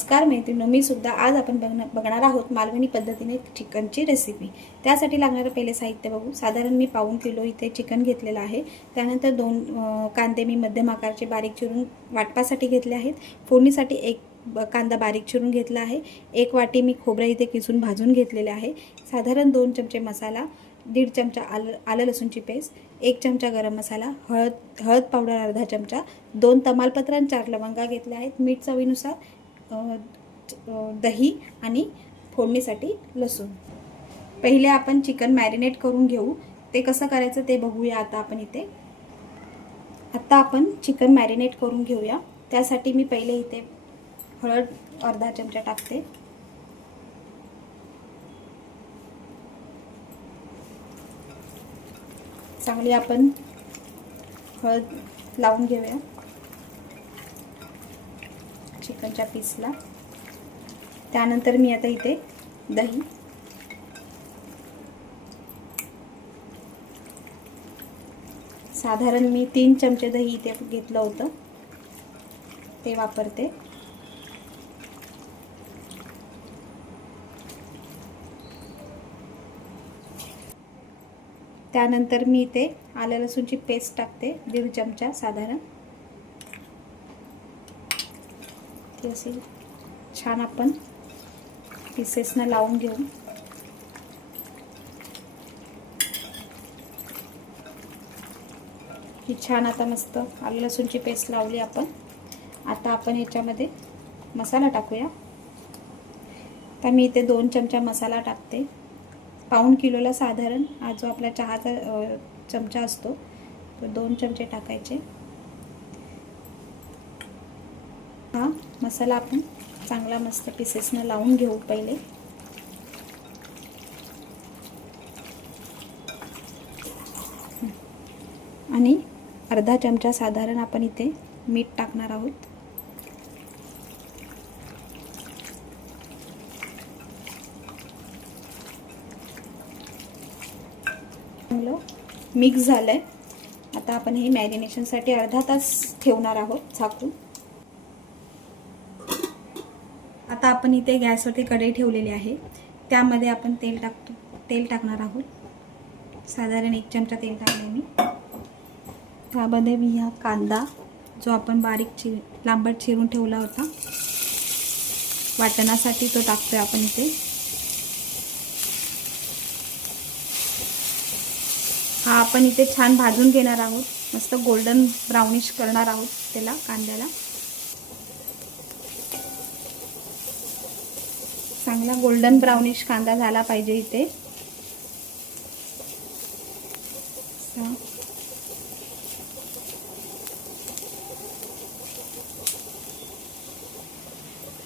नमस्कार मैत्रिणी, मी सुद्धा आज आपण बघणार आहोत मालवणी पद्धतीने चिकनची रेसिपी। त्यासाठी लागणारे पहिले साहित्य बघू। साधारण मी पाऊण किलो इथे चिकन घेतलेलं आहे। त्यानंतर 2 कांदे मी मध्यम आकाराचे बारीक चिरून वाटपासाठी घेतले आहेत। फोडणीसाठी 1 कांदा बारीक चिरून घेतला आहे। 1 वाटी मी खोबरं इथे किसून भाजून घेतलेले आहे। साधारण 2 चमचे मसाला, 1.5 चमचा आलं लसूणची पेस्ट, 1 चमचा गरम मसाला, हळद पावडर अर्धा चमचा, 2 तमालपत्र आणि 4 लवंगा घेतल्या आहेत, मीठ चवीनुसार, दही आणि फोडणीसाठी लसूण। पहिले आपण चिकन मॅरिनेट करून घेऊ। ते कसं करायचं ते बघूया। आता आपण चिकन मॅरिनेट करून घेऊया। त्यासाठी मी पहिले इथे हळद अर्धा चमचा टाकते। चांगली आपण हळद लावून घेऊया चिकनच्या पीसला। त्यानंतर मी आता इथे दही, साधारण मी 3 चमचे दही इथे घेतलं होतं ते वापरते। त्यानंतर मी इथे आलं लसूणची पेस्ट टाकते 1.5 चमचा साधारण। ती अशी छान आपण पीसेसना लावून घेऊ। ही छान आता मस्त आलं लसूणची पेस्ट लावली आपण। आता आपण याच्यामध्ये मसाला टाकूया। तर मी इथे 2 चमचा मसाला टाकते। पाऊण किलोला साधारण हा जो आपला चहाचा चमचा असतो तो 2 चमचे टाकायचे। हा मसाला आपण चांगला मस्त पीसेसना लावून घेऊ पहिले। आणि अर्धा चमचा साधारण आपण इथे मीठ टाकणार आहोत। मिक्स झालंय। आता आपण हे मॅरिनेशनसाठी अर्धा तास ठेवणार आहोत झाकून। आता आपण इथे गॅसवरती कढई ठेवलेली आहे। त्यामध्ये आपण तेल टाकणार आहोत। साधारण 1 चमचा तेल टाकले मी। त्यामध्ये मी हा कांदा जो आपण बारीक लांबट चिरून ठेवला होता वाटणासाठी तो टाकतोय आपण इथे। हा आपण इथे छान भाजून घेणार आहोत। मस्त गोल्डन ब्राउनिश करणार आहोत त्याला कांद्याला। चांगला गोल्डन ब्राउनिश कांदा झाला पाहिजे इथे।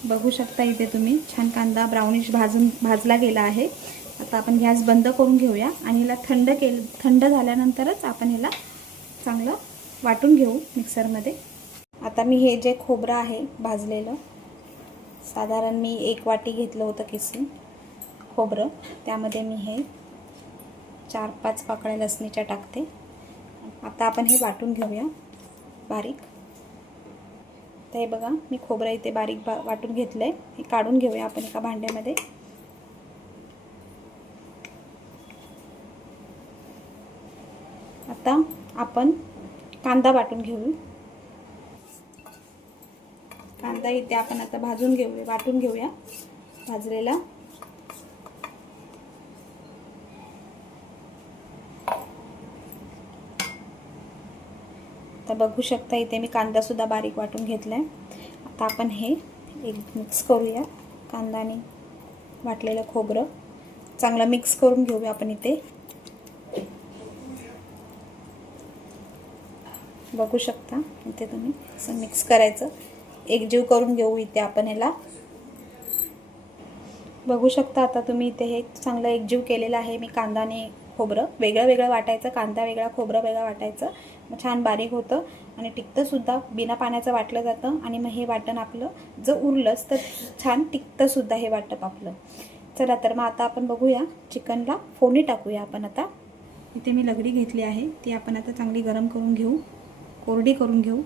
बघू शकता इथे तुम्ही छान कांदा ब्राउनिश भाजला गेला आहे। आता आपण गॅस बंद करून घेऊया आणि याला थंड झाल्यानंतरच आपण याला चांगलं वाटून घेऊ मिक्सरमध्ये। आता मी हे जे खोबरं आहे भाजलेलं, साधारण मी 1 वाटी घेतलं होतं किसून खोबरं, त्यामध्ये मी हे 4-5 पाकळ्या लसणीच्या टाकते। आता आपण हे वाटून घेऊया बारीक। तर हे बघा मी खोबरं इथे बारीक वाटून घेतलंय। हे काढून घेऊया आपण एका भांड्यामध्ये। आता आपण कांदा वाटून घेऊ। कांदा इथे आपण आता वाटून घेऊया भाजलेला। तर बघू शकता इथे मी कांदा सुद्धा बारीक वाटून घेतलाय। आता आपण हे मिक्स करूया। कांदा आणि वाटलेलं खोबरं चांगलं मिक्स करून घेऊया आपण इथे। बघू शकता इथे तुम्ही असं मिक्स करायचं, एकजीव करून घेऊ इथे आपण याला। बघू शकता आता तुम्ही इथे हे चांगलं एकजीव केलेलं आहे मी। कांदा आणि खोबरं वेगळं वाटायचं, कांदा वेगळा खोबरं वेगळं वाटायचं, मग छान बारीक होतं आणि टिकतं सुद्धा। बिना पाण्याचं वाटलं जातं आणि मग हे वाटण आपलं जर उरलंच तर छान टिकतं सुद्धा हे वाटप आपलं। चला तर मग आता आपण बघूया चिकनला फोडणी टाकूया आपण। आता इथे मी लगडी घेतली आहे, ती आपण आता चांगली गरम करून घेऊ, कोरडी करून घेऊ।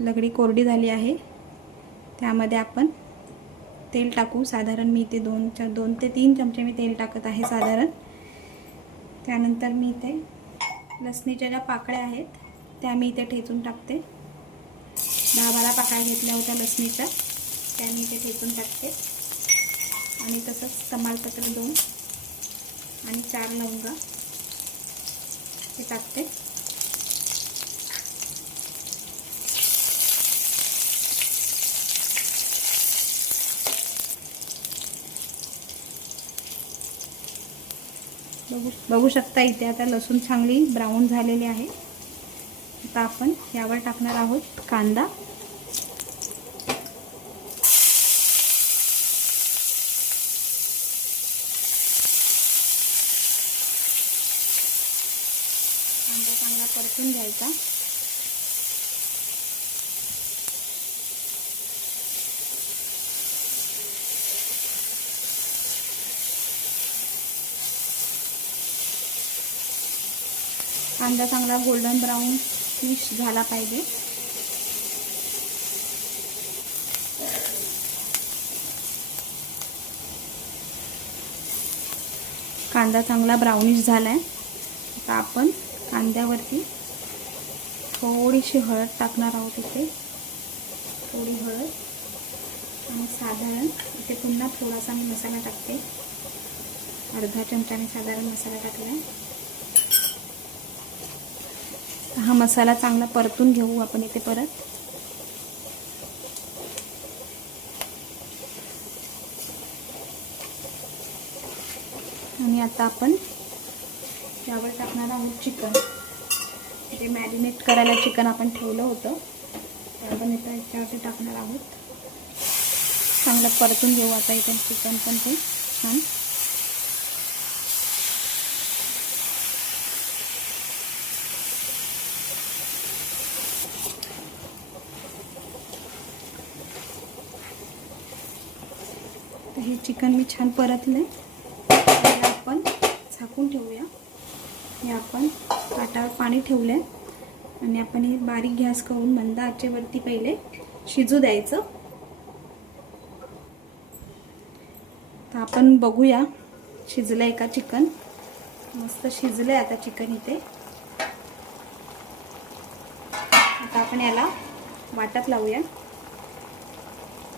लगडी कोरडी झाली आहे त्यामध्ये आपण तेल टाकू. साधारण मी इथे 2 ते 3 चमचे मी तेल टाकत आहे साधारण. त्यानंतर मी इथे लसणीच्या ज्या पाकळ्या आहेत त्या मी इथे ठेचून टाकते. 10-12 पाकळ्या घेतल्या होत्या लसणीच्या, त्या मी इथे ठेचून टाकते. आणि तसंच तमालपत्र 2 आणि 4 लवंगा हे टाकते. बघू शकता इथे आता लसूण चांगली ब्राऊन झालेली आहे. आता आपण यावर टाकणार आहोत कांदा. कांदा चांगला परतून घ्यायचा. कांदा चांगला गोल्डन ब्राऊन फिश झाला पाहिजे. कांदा चांगला ब्राउनिश झालाय. आता आपण कांद्यावरती थोडीशी हळद टाकणार आहोत. इथे थोडी हळद आणि साधारण इथे पुन्हा थोडासा मी मसाला टाकते. अर्धा चमचाने साधारण मसाला टाकलाय. हा मसाला चांगला परतून घेऊ आपण इथे परत. आणि आता आपण यावर टाकणार आहोत चिकन. इथे मॅरिनेट करायला चिकन आपण ठेवलं होतं, आपण इथं याच्यावरती टाकणार आहोत. चांगलं परतून घेऊ आता इथे चिकन पण ते छान. हे चिकन मी छान परतले. त्याला आपण झाकून ठेवूया. हे आपण ताटावर पाणी ठेवले आणि आपण हे बारीक गॅस करून मंद आचेवरती पहिले शिजू द्यायचं. तर आपण बघूया शिजलंय का चिकन. मस्त शिजलंय आता चिकन इथे. आता आपण याला वाटप लावूया.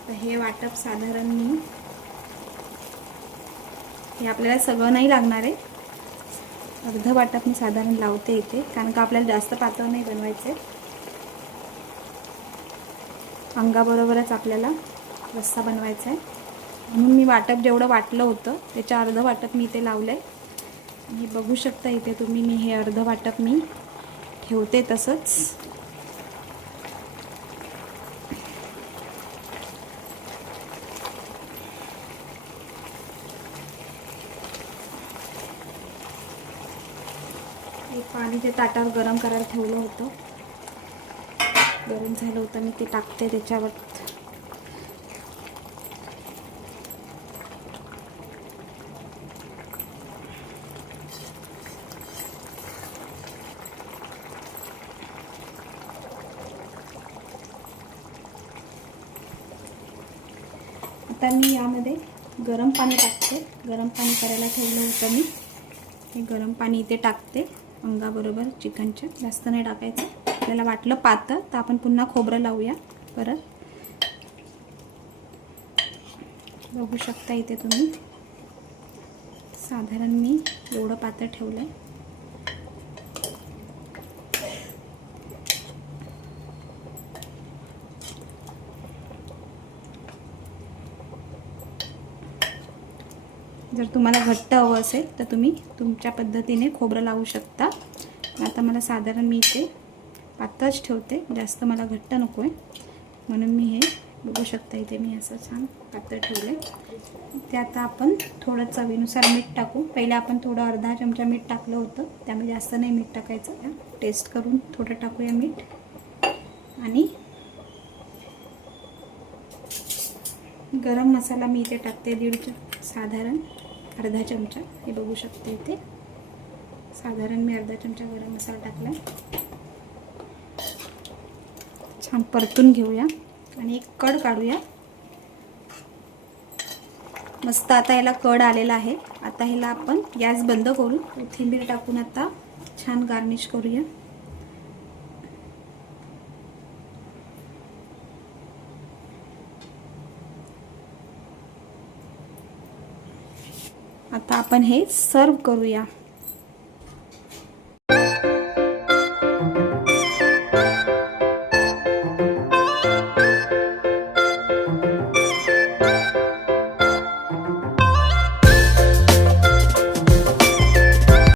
तर हे वाटप साधारण मी, हे आपल्याला सगळं नाही लागणार आहे, अर्ध वाटप मी साधारण लावते इथे, कारण का आपल्याला जास्त पातळ नाही बनवायचे. अंगाबरोबरच आपल्याला रस्सा बनवायचा आहे, म्हणून मी वाटप जेवढं वाटलं होतं त्याच्या अर्ध वाटप मी इथे लावलं आहे. आणि बघू शकता इथे तुम्ही, मी हे अर्ध वाटप मी ठेवते तसंच. पाणी ते ताटावर गरम करायला ठेवलं होतं, गरम झालं होतं, मी ते टाकते त्याच्यावर. आता मी यामध्ये गरम पाणी टाकते. गरम पाणी करायला ठेवलं होतं मी, हे गरम पाणी इथे टाकते अंगाबरोबर चिकनच्या. जास्त नाही टाकायचं. आपल्याला वाटलं पातळ तर आपण पुन्हा खोबरं लावूया परत. बघू शकता इथे तुम्ही, साधारण मी एवढं पातळ ठेवलं आहे. जर तुम्हाला घट्ट हवं असेल तर तुम्ही तुमच्या पद्धतीने खोबरं लावू शकता. आता मला साधारण मी इथे पातळच ठेवते, जास्त मला घट्ट नको आहे, म्हणून मी हे बघू शकता इथे मी असं छान पातळ ठेवलं आहे. ते आता आपण थोडं चवीनुसार मीठ टाकू. पहिले आपण थोडं अर्धा चमचा मीठ टाकलं होतं, त्यामुळे जास्त नाही मीठ टाकायचं. टेस्ट करून थोडं टाकूया मीठ. आणि गरम मसाला मी इथे टाकते साधारण अर्धा चमचा. हे बघू शकते इथे साधारण मी अर्धा चमचा गरम मसाला टाकला. छान परतून घेऊया आणि एक कड काढूया. मस्त आता याला कड आलेला आहे. आता ह्याला आपण गॅस बंद करून कोथिंबीर टाकून आता छान गार्निश करूया. आता आपण हे सर्व करूया.